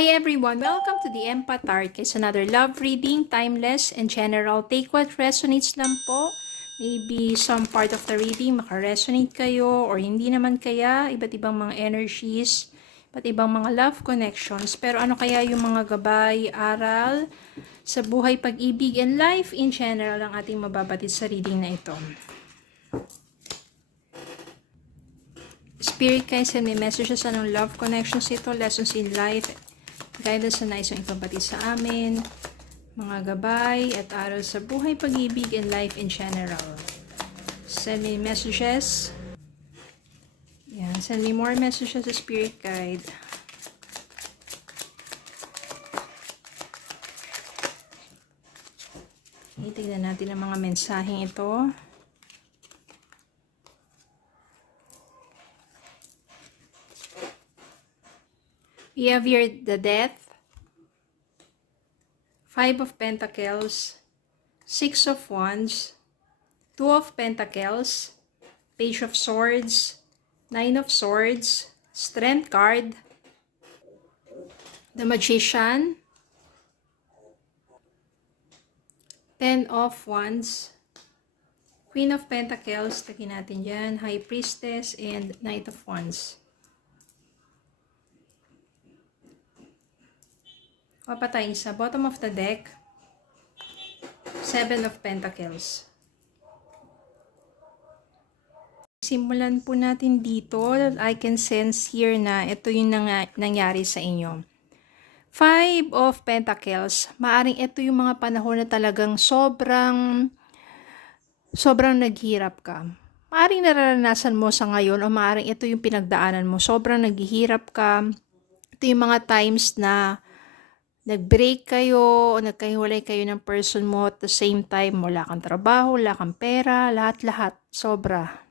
Hi everyone! Welcome to the Empath Art. It's another love reading, timeless and general. Take what resonates lang po. Maybe some part of the reading makaresonate kayo or hindi naman kaya. Iba't ibang mga energies, iba't ibang mga love connections. Pero ano kaya yung mga gabay, aral sa buhay, pag-ibig, and life in general ang ating mababatid sa reading na ito. Spirit guides and may messages anong love connections ito, lessons in life, guidance na nais yung ipabati sa amin, mga gabay at aral sa buhay, pag-ibig, and life in general. Send me messages. Yan, send me more messages sa Spirit Guide. Tingnan natin ang mga mensaheng ito. We have here the Death, 5 of Pentacles, 6 of Wands, 2 of Pentacles, Page of Swords, 9 of Swords, Strength card, the Magician, 10 of Wands, Queen of Pentacles, tagin natin dyan, High Priestess, and Knight of Wands. Papatayin sa bottom of the deck, 7 of Pentacles. Simulan po natin dito. I can sense here na ito yung nangyari sa inyo. 5 of Pentacles. Maaring ito yung mga panahon na talagang sobrang naghihirap ka. Maaring nararanasan mo sa ngayon o maaring ito yung pinagdaanan mo. Sobrang naghihirap ka. Ito yung mga times na nag-break kayo o nagkahiwalay kayo ng person mo at the same time wala kang trabaho, wala kang pera, lahat-lahat, sobra.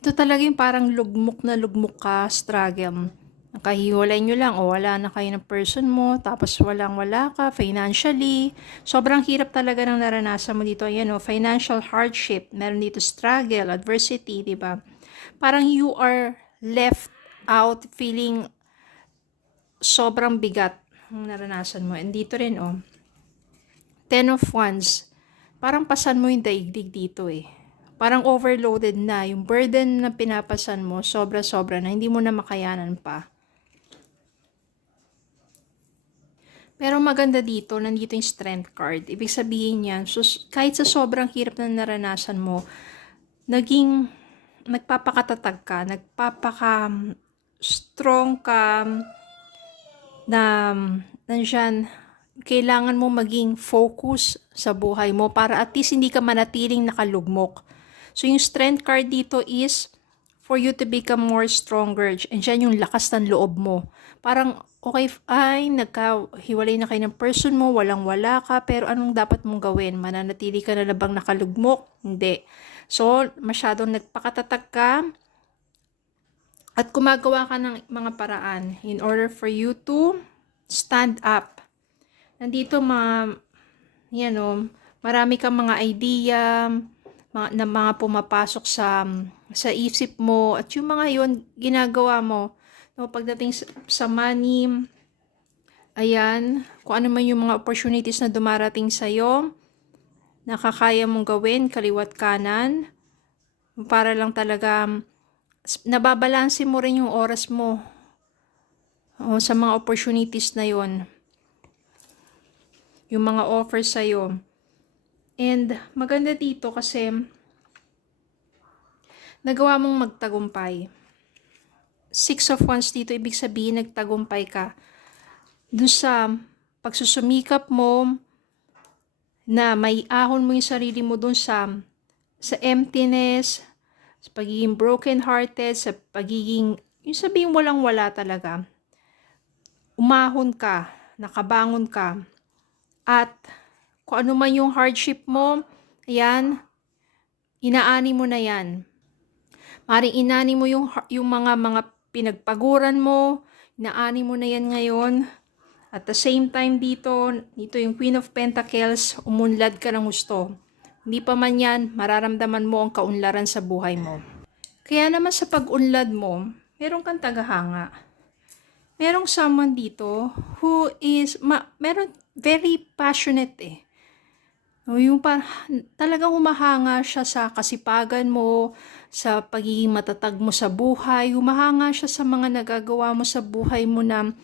Ito talaga yung parang lugmok ka, struggle. Nakahiwalay nyo lang o wala na kayo ng person mo, tapos wala ka financially. Sobrang hirap talaga ng naranasan mo dito. Ayan o, financial hardship, meron dito struggle, adversity, diba? Parang you are left out feeling sobrang bigat naranasan mo. And dito rin, 10 of Wands. Parang pasan mo yung daigdig dito eh. Parang overloaded na. Yung burden na pinapasan mo, sobra-sobra na. Hindi mo na makayanan pa. Pero maganda dito, nandito yung strength card. Ibig sabihin yan, so, kahit sa sobrang hirap na naranasan mo, nagpapakatatag ka, nagpapaka-strong ka, na nandyan, kailangan mo maging focus sa buhay mo para at least hindi ka manatiling nakalugmok. So, yung strength card dito is for you to become more stronger. And dyan yung lakas ng loob mo. Parang, okay, nagkahiwalay na kayo ng person mo, walang-wala ka, pero anong dapat mong gawin? Mananatili ka na bang nakalugmok? Hindi. So, masyadong nagpakatatag ka, at gumagawa ka ng mga paraan in order for you to stand up. Nandito marami kang mga idea, na mga pumapasok sa isip mo, at yung mga yon ginagawa mo. No, pagdating sa money, ayan, kung ano man yung mga opportunities na dumarating sa'yo, nakakaya mong gawin, kaliwat kanan, para lang talaga nababalanse mo rin yung oras mo sa mga opportunities na yon, yung mga offers sa'yo. And maganda dito kasi nagawa mong magtagumpay. 6 of Wands dito, ibig sabihin nagtagumpay ka dun sa pagsusumikap mo na may ahon mo yung sarili mo dun sa emptiness, sa pagiging broken-hearted, sa pagiging, yung sabihin walang-wala talaga. Umahon ka, nakabangon ka, at kung ano man yung hardship mo, ayan, inaani mo na yan. Maring inani mo yung mga pinagpaguran mo, inaani mo na yan ngayon. At the same time dito yung Queen of Pentacles, umunlad ka ng gusto. Hindi pa man yan, mararamdaman mo ang kaunlaran sa buhay mo. Kaya naman sa pag-unlad mo, meron kang tagahanga. Merong someone dito who is, meron very passionate eh. O yung talagang humahanga siya sa kasipagan mo, sa pagiging matatag mo sa buhay, humahanga siya sa mga nagagawa mo sa buhay mo na,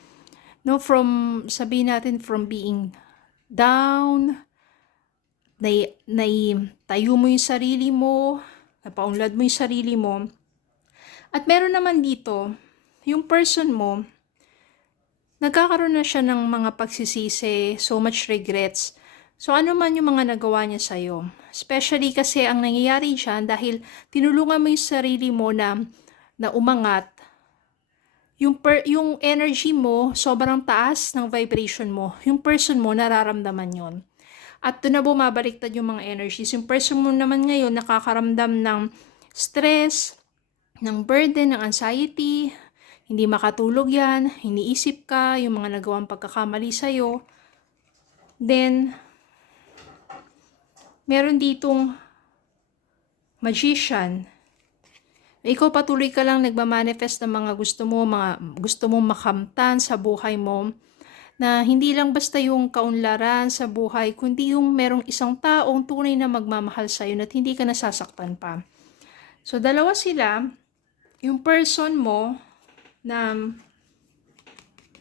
no, from, sabihin natin, from being down, tayo mo yung sarili mo, napaunlad mo yung sarili mo. At meron naman dito, yung person mo, nagkakaroon na siya ng mga pagsisisi, so much regrets. So ano man yung mga nagawa niya sa'yo. Especially kasi ang nangyayari dyan dahil tinulungan mo yung sarili mo na umangat. Yung energy mo, sobrang taas ng vibration mo. Yung person mo, nararamdaman yon. At doon na bumabaliktad yung mga energies. Yung person mo naman ngayon, nakakaramdam ng stress, ng burden, ng anxiety, hindi makatulog yan, iniisip ka, yung mga nagawang pagkakamali sa'yo. Then, meron ditong magician. Ikaw patuloy ka lang nagmamanifest ng mga gusto mong makamtan sa buhay mo, na hindi lang basta yung kaunlaran sa buhay, kundi yung merong isang taong tunay na magmamahal sa'yo at hindi ka nasasaktan pa. So, dalawa sila, yung person mo na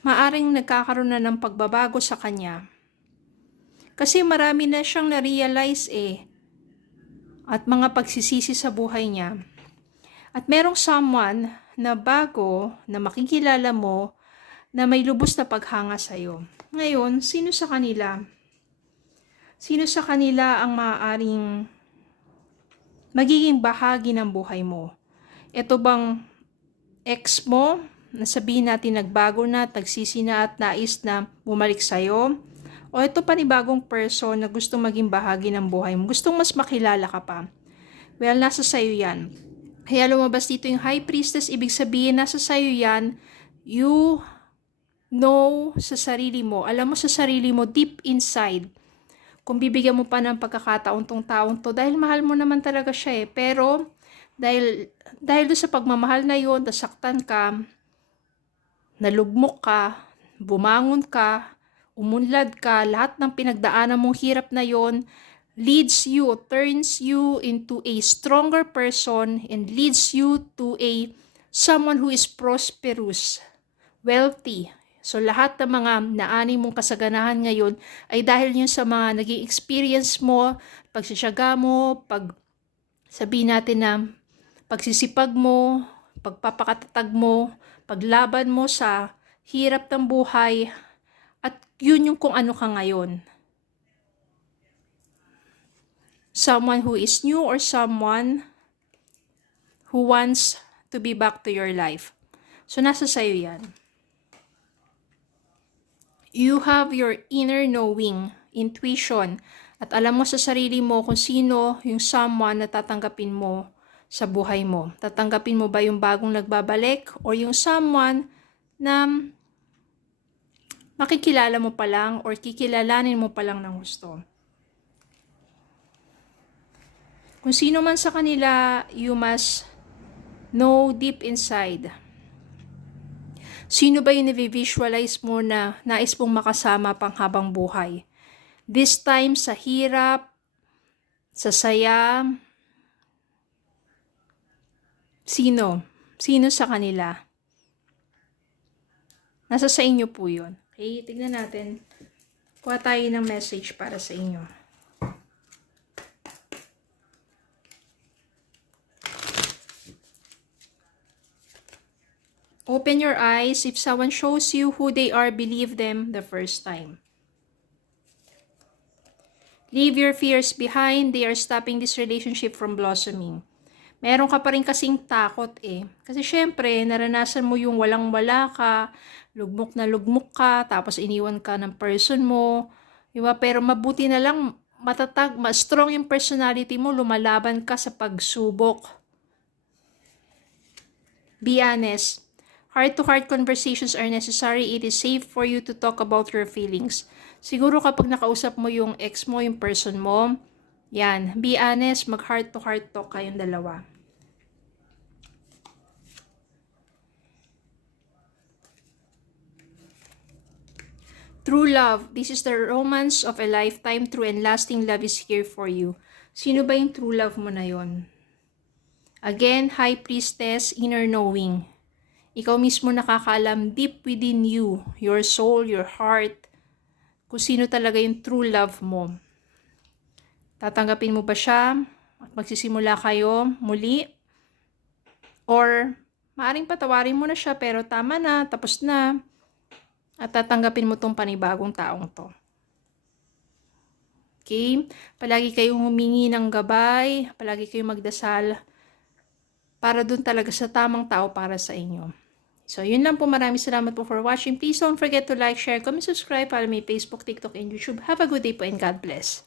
maaring nagkakaroon na ng pagbabago sa kanya. Kasi marami na siyang na-realize at mga pagsisisi sa buhay niya. At merong someone na bago na makikilala mo na may lubos na paghanga sa'yo. Ngayon, sino sa kanila? Sino sa kanila ang maaaring magiging bahagi ng buhay mo? Ito bang ex mo, na sabihin natin nagbago na, tagsisi na at nais na bumalik sa'yo? O ito panibagong person na gustong maging bahagi ng buhay mo, gustong mas makilala ka pa? Well, nasa sayo yan. Kaya lumabas dito yung High Priestess, ibig sabihin nasa sayo yan, you know sa sarili mo, alam mo sa sarili mo deep inside, kung bibigyan mo pa ng pagkakataon tong taong to, dahil mahal mo naman talaga siya pero dahil doon sa pagmamahal na yon, nasaktan ka, nalugmok ka, bumangon ka, umunlad ka, lahat ng pinagdaanan mong hirap na yon turns you into a stronger person and leads you to someone who is prosperous, wealthy. So lahat ng mga naani mong kasaganahan ngayon ay dahil yun sa mga naging experience mo, pagsisyaga mo, sabihin natin na pagsisipag mo, pagpapakatatag mo, paglaban mo sa hirap ng buhay, at yun yung kung ano ka ngayon. Someone who is new or someone who wants to be back to your life. So nasa sayo yan. You have your inner knowing, intuition, at alam mo sa sarili mo kung sino yung someone na tatanggapin mo sa buhay mo. Tatanggapin mo ba yung bagong nagbabalik o yung someone na makikilala mo pa lang or kikilalanin mo pa lang ng gusto. Kung sino man sa kanila, you must know deep inside. Sino ba yung navisualize mo na nais mong makasama pang habang buhay? This time sa hirap, sa saya, sino? Sino sa kanila? Nasa sa inyo po yun. Okay, tignan natin. Kuha tayo ng message para sa inyo. Open your eyes. If someone shows you who they are, believe them the first time. Leave your fears behind. They are stopping this relationship from blossoming. Meron ka pa rin kasing takot Kasi syempre, naranasan mo yung walang-wala ka, lugmok na lugmok ka, tapos iniwan ka ng person mo. Diba? Pero mabuti na lang, matatag, strong yung personality mo, lumalaban ka sa pagsubok. Be honest. Heart-to-heart conversations are necessary. It is safe for you to talk about your feelings. Siguro kapag nakausap mo yung ex mo, yung person mo, yan, be honest, mag-heart-to-heart talk kayong dalawa. True love. This is the romance of a lifetime. True and lasting love is here for you. Sino ba yung true love mo na yon? Again, High Priestess, inner knowing. Ikaw mismo nakakaalam deep within you, your soul, your heart, kung sino talaga yung true love mo. Tatanggapin mo ba siya? At magsisimula kayo muli? Or maaring patawarin mo na siya pero tama na, tapos na. At tatanggapin mo tong panibagong taong to. Okay? Palagi kayong humingi ng gabay, palagi kayong magdasal para dun talaga sa tamang tao para sa inyo. So, yun lang po. Maraming salamat po for watching. Please don't forget to like, share, comment, subscribe para may Facebook, TikTok, and YouTube. Have a good day po and God bless.